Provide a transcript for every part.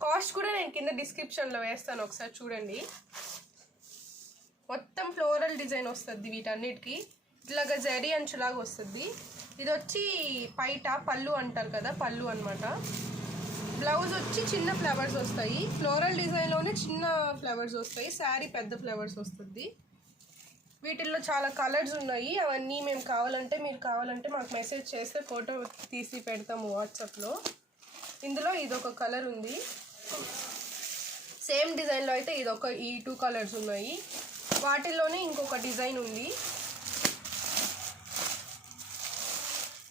Cost కూడా నేను కింద డిస్క్రిప్షన్లో వేస్తాను, ఒకసారి చూడండి. మొత్తం ఫ్లోరల్ డిజైన్ వస్తుంది వీటన్నిటికీ. ఇట్లాగా జరీ అంచులాగా వస్తుంది. ఇది వచ్చి పైట పళ్ళు అంటారు కదా, పళ్ళు అనమాట. బ్లౌజ్ వచ్చి చిన్న ఫ్లవర్స్ వస్తాయి. ఫ్లోరల్ డిజైన్లోనే చిన్న ఫ్లవర్స్ వస్తాయి. శారీ పెద్ద ఫ్లవర్స్ వస్తుంది. వీటిల్లో చాలా కలర్స్ ఉన్నాయి. అవన్నీ మీరు కావాలంటే మాకు మెసేజ్ చేస్తే ఫోటో తీసి పెడతాము వాట్సాప్లో. ఇందులో ఇదొక కలర్ ఉంది. సేమ్ డిజైన్లో అయితే ఈ 2 కలర్స్ ఉన్నాయి. వాటిల్లోనే ఇంకొక డిజైన్ ఉంది.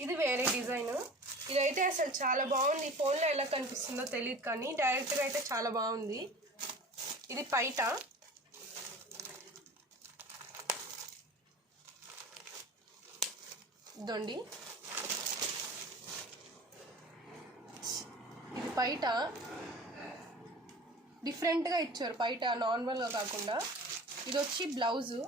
ఇది వేరే డిజైన్. ఇదైతే అసలు చాలా బాగుంది. ఫోన్లో ఎలా కనిపిస్తుందో తెలియదు కానీ డైరెక్ట్గా అయితే చాలా బాగుంది. ఇది పైట. ఇదండి, ఇది పైట. డిఫరెంట్గా ఇచ్చారు పైట, నార్మల్గా కాకుండా. ఇది వచ్చి బ్లౌజు.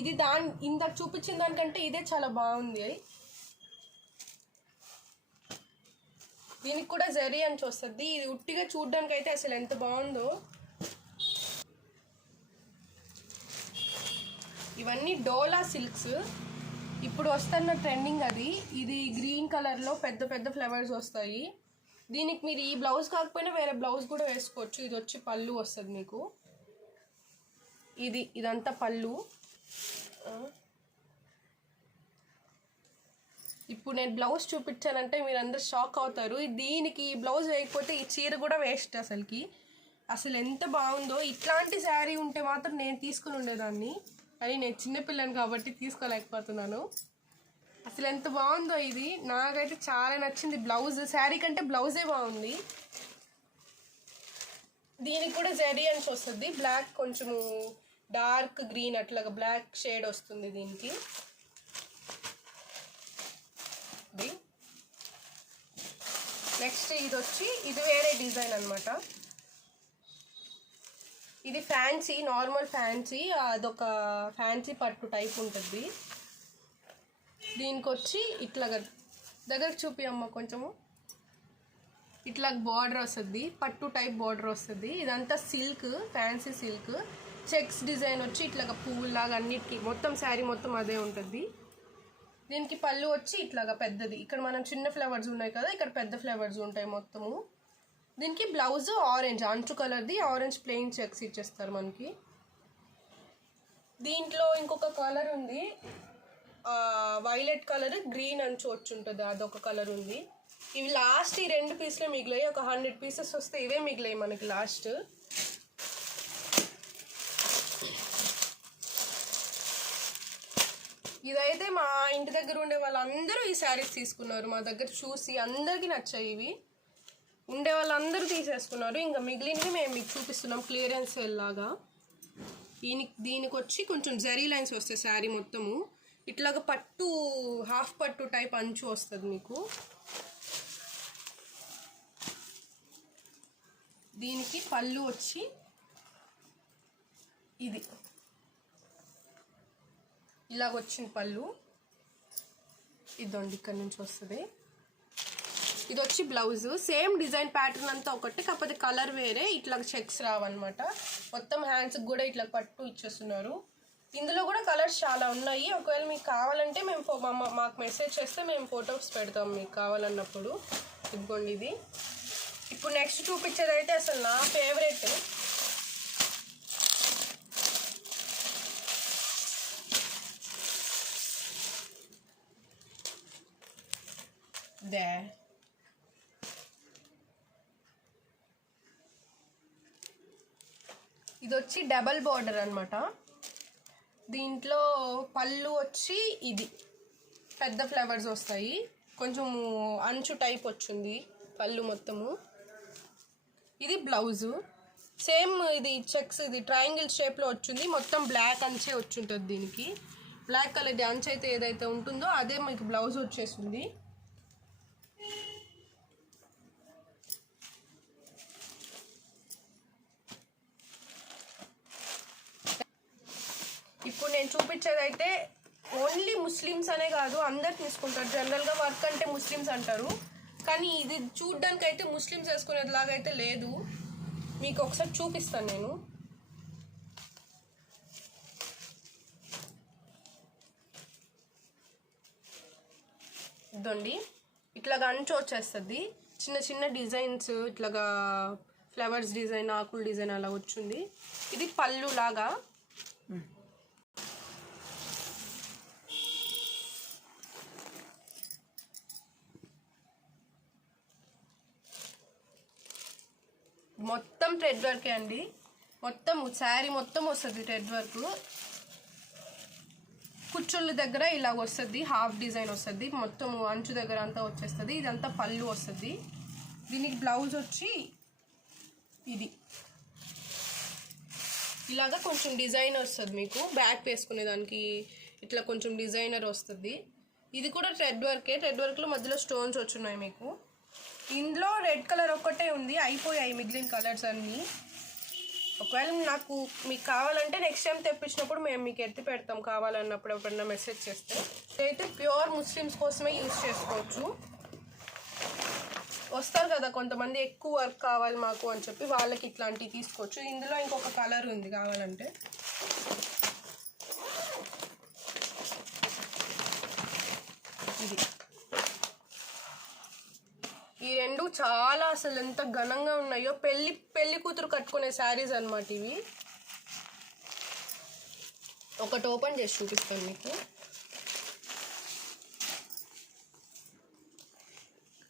ఇది ఇందాక చూపించిన దానికంటే ఇదే చాలా బాగుంది. దీనికి కూడా జరీ అంచు వస్తుంది. ఇది ఉట్టిగా చూడడానికి అయితే అసలు ఎంత బాగుందో. ఇవన్నీ డోలా సిల్క్స్, ఇప్పుడు వస్తున్న ట్రెండింగ్ అది. ఇది గ్రీన్ కలర్లో పెద్ద పెద్ద ఫ్లవర్స్ వస్తాయి. దీనికి మీరు ఈ బ్లౌజ్ కాకపోయినా వేరే బ్లౌజ్ కూడా వేసుకోవచ్చు. ఇది వచ్చి పళ్ళు వస్తుంది మీకు. ఇదంతా పళ్ళు. ఇప్పుడు నేను బ్లౌజ్ చూపించానంటే మీరు అందరు షాక్ అవుతారు. దీనికి ఈ బ్లౌజ్ వేయకపోతే ఈ చీర కూడా వేస్ట్ అసలు ఎంత బాగుందో. ఇట్లాంటి శారీ ఉంటే మాత్రం నేను తీసుకుని ఉండేదాన్ని, అని నేను చిన్నపిల్లని కాబట్టి తీసుకోలేకపోతున్నాను. అసలు ఎంత బాగుందో ఇది. నాకైతే చాలా నచ్చింది. బ్లౌజ్ శారీ కంటే బ్లౌజే బాగుంది. దీనికి కూడా జరీ అని వస్తుంది. బ్లాక్ కొంచెము డార్క్ గ్రీన్ అట్లాగా బ్లాక్ షేడ్ వస్తుంది దీనికి. నెక్స్ట్ ఇది వేరే డిజైన్ అనమాట. ఇది ఫ్యాన్సీ, నార్మల్ ఫ్యాన్సీ. అదొక ఫ్యాన్సీ పట్టు టైప్ ఉంటుంది. దీనికి వచ్చి ఇట్లాగా దగ్గరకు చూపి అమ్మ కొంచెము. ఇట్లా బార్డర్ వస్తుంది, పట్టు టైప్ బార్డర్ వస్తుంది. ఇదంతా silk, fancy silk. Checks design వచ్చి ఇట్లాగా పువ్వులాగా అన్నిటికీ మొత్తం శారీ మొత్తం అదే ఉంటుంది. దీనికి పళ్ళు వచ్చి ఇట్లాగా పెద్దది. ఇక్కడ మనం చిన్న ఫ్లవర్స్ ఉన్నాయి కదా, ఇక్కడ పెద్ద ఫ్లవర్స్ ఉంటాయి మొత్తము. దీనికి బ్లౌజ్ ఆరెంజ్ అంచు కలర్ది, ఆరెంజ్ ప్లెయిన్ చెక్స్ ఇచ్చేస్తారు మనకి. దీంట్లో ఇంకొక కలర్ ఉంది, వైలెట్ కలర్, గ్రీన్ అంచు వచ్చి ఉంటుంది, అదొక కలర్ ఉంది. ఇవి లాస్ట్ ఈ 2 పీసులే మిగిలాయి. ఒక 100 పీసెస్ వస్తే ఇవే మిగిలాయి మనకి లాస్ట్. ఇదైతే మా ఇంటి దగ్గర ఉండే వాళ్ళందరూ ఈ శారీస్ తీసుకున్నారు. మా దగ్గర చూసి అందరికీ నచ్చాయి. ఇవి ఉండే వాళ్ళందరూ తీసేసుకున్నారు. ఇంకా మిగిలినవి మేము మీకు చూపిస్తున్నాం క్లియరెన్స్ సేల్ లాగా. దీనికి వచ్చి కొంచెం జరీ లైన్స్ వస్తాయి శారీ మొత్తము. ఇట్లాగా పట్టు, హాఫ్ పట్టు టైప్ అంచు వస్తుంది మీకు. దీనికి పళ్ళు వచ్చి ఇది ఇలాగ వచ్చింది పళ్ళు. ఇదండి ఇక్కడ నుంచి వస్తుంది. ఇది వచ్చి బ్లౌజ్. సేమ్ డిజైన్ ప్యాటర్న్ అంతా ఒకటి, కాకపోతే కలర్ వేరే. ఇట్లా చెక్స్ రావన్నమాట. మొత్తం హ్యాండ్స్కి కూడా ఇట్లా పట్టు ఇచ్చేస్తున్నారు. ఇందులో కూడా కలర్స్ చాలా ఉన్నాయి. ఒకవేళ మీకు కావాలంటే మాకు మెసేజ్ చేస్తే మేము ఫొటోస్ పెడతాం మీకు కావాలన్నప్పుడు. ఇదిగోండి ఇది. ఇప్పుడు నెక్స్ట్ చూపించేది అయితే అసలు నా ఫేవరెట్. ఇది వచ్చి డబల్ బార్డర్ అనమాట. దీంట్లో పళ్ళు వచ్చి ఇది పెద్ద ఫ్లవర్స్ వస్తాయి. కొంచెం అంచు టైప్ వచ్చింది పళ్ళు మొత్తము. ఇది బ్లౌజు. సేమ్ ఇది చెక్స్, ఇది ట్రయాంగిల్ షేప్లో వచ్చింది. మొత్తం బ్లాక్ అంచే వచ్చి ఉంటుంది దీనికి. బ్లాక్ కలర్ అంచు అయితే ఏదైతే ఉంటుందో అదే మీకు బ్లౌజ్ వచ్చేసింది. ఇప్పుడు నేను చూపించేదైతే ఓన్లీ ముస్లిమ్స్ అనే కాదు, అందరు తీసుకుంటారు. జనరల్గా వర్క్ అంటే ముస్లిమ్స్ అంటారు, కానీ ఇది చూడ్డానికి అయితే ముస్లిమ్స్ వేసుకునేది లాగా అయితే లేదు. మీకు ఒకసారి చూపిస్తాను నేను. ఇదండి, ఇట్లాగా అంచు వచ్చేస్తుంది. చిన్న చిన్న డిజైన్స్, ఇట్లాగా ఫ్లవర్స్ డిజైన్, ఆకుల డిజైన్ అలా వచ్చింది. ఇది పళ్ళు లాగా. మొత్తం థ్రెడ్ వర్కే అండి. మొత్తం శారీ మొత్తం వస్తుంది థ్రెడ్ వర్క్. కుచ్చుళ్ళ దగ్గర ఇలాగ వస్తుంది, హాఫ్ డిజైన్ వస్తుంది. మొత్తం అంచు దగ్గర అంతా వచ్చేస్తుంది. ఇదంతా పళ్ళు వస్తుంది. దీనికి బ్లౌజ్ వచ్చి ఇది ఇలాగా కొంచెం డిజైన్ వస్తుంది. మీకు బ్యాక్ వేసుకునేదానికి ఇట్లా కొంచెం డిజైనర్ వస్తుంది. ఇది కూడా థ్రెడ్ వర్కే. థ్రెడ్ వర్క్లో మధ్యలో స్టోన్స్ వచ్చున్నాయి. మీకు ఇందులో రెడ్ కలర్ ఒక్కటే ఉంది, అయిపోయాయి మిగిలిన కలర్స్ అన్నీ. ఒకవేళ మీకు కావాలంటే నెక్స్ట్ టైం తెప్పించినప్పుడు మేము మీకు ఎత్తి పెడతాం, కావాలన్నప్పుడు ఎప్పుడన్నా మెసేజ్ చేస్తే. ఇదైతే ప్యూర్ ముస్లిమ్స్ కోసమే యూజ్ చేసుకోవచ్చు. వస్తారు కదా కొంతమంది, ఎక్కువ వర్క్ కావాలి మాకు అని చెప్పి, వాళ్ళకి ఇట్లాంటివి తీసుకోవచ్చు. ఇందులో ఇంకొక కలర్ ఉంది కావాలంటే. ఇది ఈ రెండు చాలా అసలు ఎంత ఘనంగా ఉన్నాయో. పెళ్లి కూతురు కట్టుకునే శారీస్ అన్నమాట ఇవి. ఒకటి ఓపెన్ చేసి చూపిస్తాను మీకు.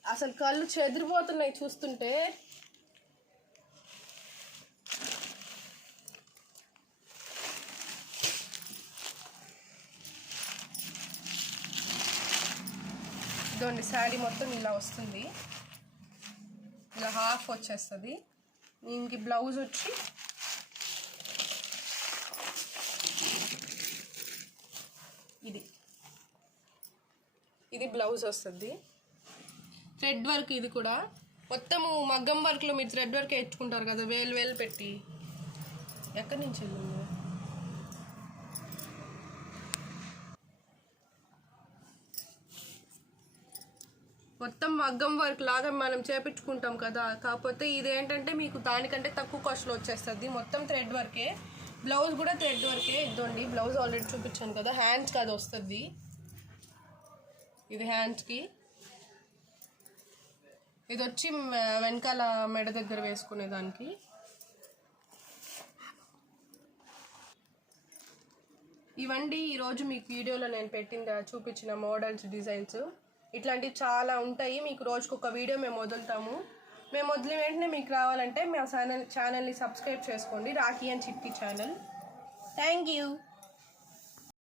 అసలు కళ్ళు చెదిరిపోతున్నాయి చూస్తుంటే. ఇదండి, శారీ మొత్తం ఇలా వస్తుంది. ఇలా హాఫ్ వచ్చేస్తుంది. దీనికి బ్లౌజ్ వచ్చి ఇది బ్లౌజ్ వస్తుంది. థ్రెడ్ వర్క్ ఇది కూడా మొత్తము మగ్గం వర్క్లో. మీరు థ్రెడ్ వర్క్ వేయించుకుంటారు కదా వేలు పెట్టి. ఎక్కడి నుంచి వెళ్ళింది? మొత్తం మగ్గం వర్క్ లాగా మనం చేపించుకుంటాం కదా, కాకపోతే ఇదేంటంటే మీకు దానికంటే తక్కువ కాస్ట్లో వచ్చేస్తుంది. మొత్తం థ్రెడ్ వర్కే. బ్లౌజ్ కూడా థ్రెడ్ వర్కే. ఇదండి బ్లౌజ్ ఆల్రెడీ చూపించాను కదా, హ్యాండ్స్కి అది వస్తుంది. ఇది హ్యాండ్స్కి. ఇది వచ్చి వెనకాల మెడ దగ్గర వేసుకునేదానికి. ఇవండి ఈరోజు మీకు వీడియోలో నేను చూపించిన మోడల్స్, డిజైన్స్. ఇట్లాంటివి చాలా ఉంటాయి. మీకు రోజుకు ఒక వీడియో మేము వదులుతాము. మేము వదిలిన వెంటనే మీకు రావాలంటే మా ఛానల్ని సబ్స్క్రైబ్ చేసుకోండి, రాఖీ అండ్ చిట్టి ఛానల్. Thank you.